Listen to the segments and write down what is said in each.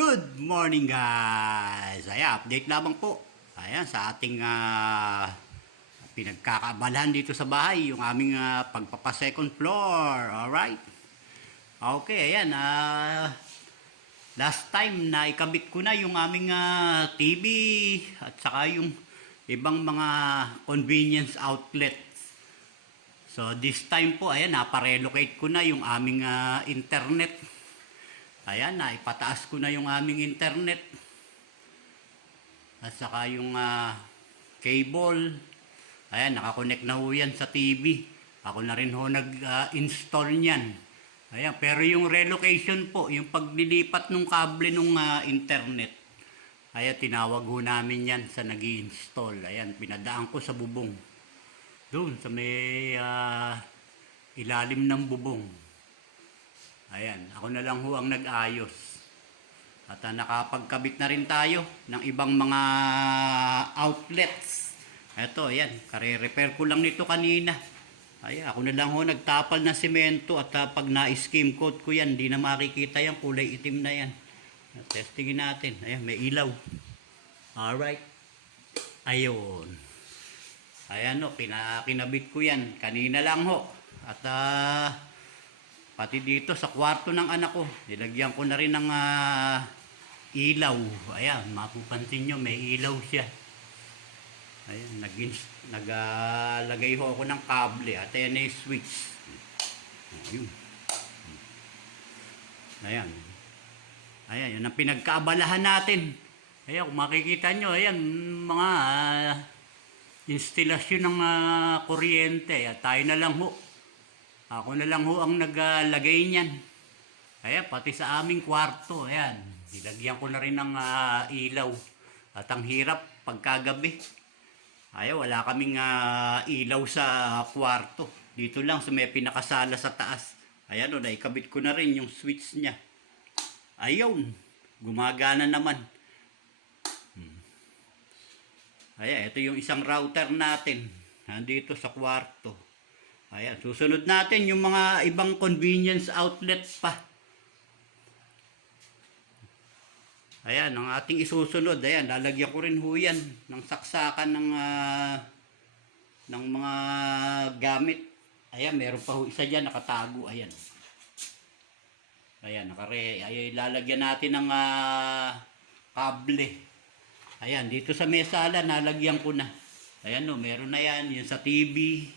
Good morning guys! Ayan, update lamang po. Ayan, sa ating ah, pinagkakaabalahan dito sa bahay, yung aming ah, pagpapa second floor. Alright? Okay, ayan. ah, last time na ikabit ko na yung aming ah, TV at saka yung ibang mga convenience outlets. So this time po, ayan, naparelocate ko na yung aming ah, internet. Ayan na, ipataas ko na yung aming internet. At saka yung ah, cable. Ayan, nakakonect na ho yan sa TV. Ako na rin ho nag-install niyan. Ayan, pero yung relocation po, yung paglilipat ng kable ng internet. Ayan, tinawag ho namin yan sa nag install Ayan, pinadaan ko sa bubong. Doon, sa may ah, ilalim ng bubong. Ayan, ako na lang ho ang nag-ayos. At ah, nakapagkabit na rin tayo ng ibang mga outlets. Ito, ayan, kare-repair ko lang nito kanina. Ayan, ako na lang ho nagtapal ng semento at ah, pag na-skim coat ko yan, di na makikita yan, kulay itim na yan. Testingin natin. Ayan, may ilaw. Alright. Ayun. Ayan o, pina, kinabit ko yan. Kanina lang ho. At ah, pati dito sa kwarto ng anak ko, nilagyan ko na rin ng ah, ilaw. Ayan, mapupansin nyo, may ilaw siya. Ayan, nag naglagay ho ako ng kable at ayan na switch. Ayun. Ayan. Ayan, yun ang pinagkaabalahan natin. Ayan, kung makikita nyo, ayan, mga ah, instalasyon ng ah, kuryente. At tayo na lang ho. Ako na lang ho ang naglagay niyan. Ayan, pati sa aming kwarto, ayan. Nilagyan ko na rin ng ah, ilaw. At ang hirap pagkagabi. Ayaw, wala kaming ah, ilaw sa kwarto. Dito lang sa may pinakasala sa taas. Ayan o, naikabit ko na rin yung switch niya. Ayaw, gumagana naman. Hmm. Ayan, ito yung isang router natin. Nandito sa kwarto. Ayan, susunod natin yung mga ibang convenience outlet pa. Ayan, ang ating isusunod, ayan, lalagyan ko rin ho yan ng saksakan ng, ah, ng mga gamit. Ayan, meron pa ho isa dyan, nakatago, ayan. Ayan, nakare, ay lalagyan natin ng ah, kable. Ayan, dito sa mesala, nalagyan ko na. Ayan no, meron na yan, yung sa TV.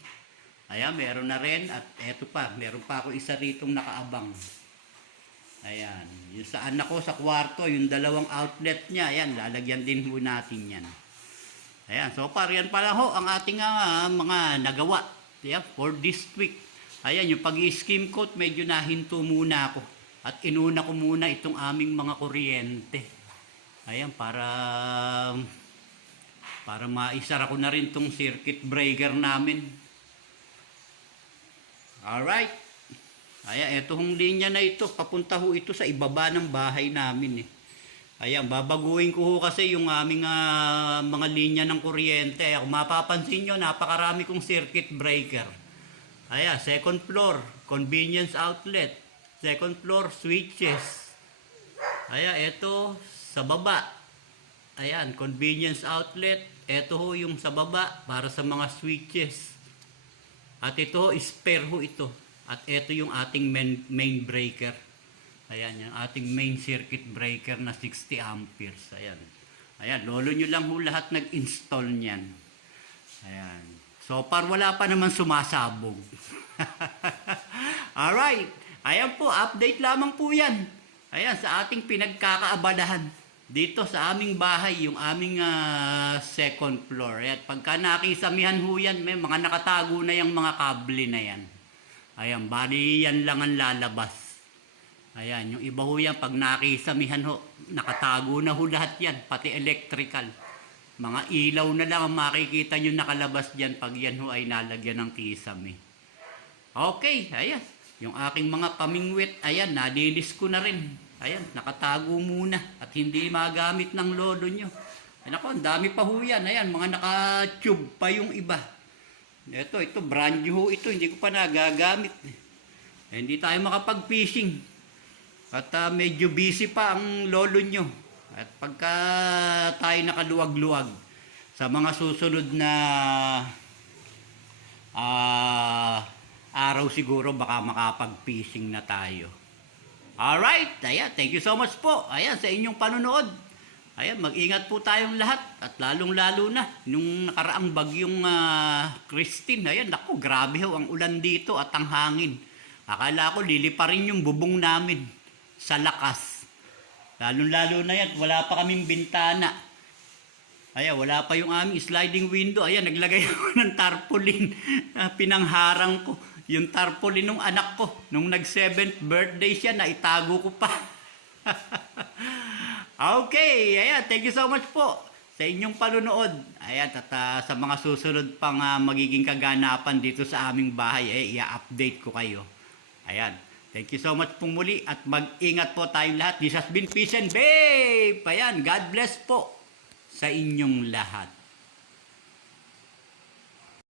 Ayan, meron na rin. At eto pa, meron pa ako isa ritong nakaabang. Ayan, yung sa anak sa kwarto, yung dalawang outlet niya, ayan, lalagyan din ho natin yan. Ayan, so far yan pala ho ang ating ah, mga nagawa yeah, for this week. Ayan, yung pag-skim coat, medyo nahinto muna ako. At inuna ko muna itong aming mga kuryente. Ayan, para para maisara ko na rin tong circuit breaker namin. Alright. Ayan, eto hong linya na ito, papunta ho ito sa ibaba ng bahay namin eh. Ayan, babaguhin ko ho kasi yung aming ah, mga linya ng kuryente. Kung mapapansin nyo, napakarami kong circuit breaker. Ayan, second floor, convenience outlet. Second floor, switches. Ayan, eto sa baba. Ayan, convenience outlet. Ito ho yung sa baba para sa mga switches. At ito, spare ho ito. At ito yung ating main, main breaker. Ayan, yung ating main circuit breaker na 60 amperes. Ayan. Ayan, lolo nyo lang ho lahat nag-install niyan. Ayan. So, par wala pa naman sumasabog. Alright. Ayan po, update lamang po yan. Ayan, sa ating pinagkakaabalahan. Dito sa aming bahay, yung aming ah, second floor. At pagka nakisamihan ho yan, may mga nakatago na yung mga kable na yan. Ayan, bali yan lang ang lalabas. Ayan, yung iba ho yan, pag nakisamihan ho, nakatago na ho lahat yan, pati electrical. Mga ilaw na lang ang makikita nyo nakalabas dyan pag yan ho ay nalagyan ng kisame. Okay, ayan. Yung aking mga pamingwit, ayan, nalilis ko na rin. Ayan, nakatago muna at hindi magamit ng lolo nyo. Ay nako, ang dami pa ho yan. Ayan, mga naka-tube pa yung iba. Ito, ito, brand new ito. Hindi ko pa nagagamit. Eh, hindi tayo makapag-fishing. At ah, medyo busy pa ang lolo nyo. At pagka tayo nakaluwag-luwag sa mga susunod na ah, araw siguro baka makapag-fishing na tayo. Alright, ayan, thank you so much po. Ayan, sa inyong panonood. Ayan, mag-ingat po tayong lahat. At lalong-lalo na, nung nakaraang bagyong ah, Christine, ayan, naku, grabe ho ang ulan dito at ang hangin. Akala ko lilipa rin yung bubong namin sa lakas. Lalong-lalo na yan, wala pa kaming bintana. Ayan, wala pa yung aming sliding window. Ayan, naglagay ako ng tarpaulin. Pinangharang ko. Yung tarpaulin ng anak ko. Nung nag-7th birthday siya, naitago ko pa. okay, ayan, thank you so much po sa inyong panunood. Ayan, at ah, sa mga susunod pang ah, magiging kaganapan dito sa aming bahay, eh, i-update ko kayo. Ayan. Thank you so much pong muli at mag-ingat po tayong lahat. This has been Peace and Babe. Ayan, God bless po sa inyong lahat.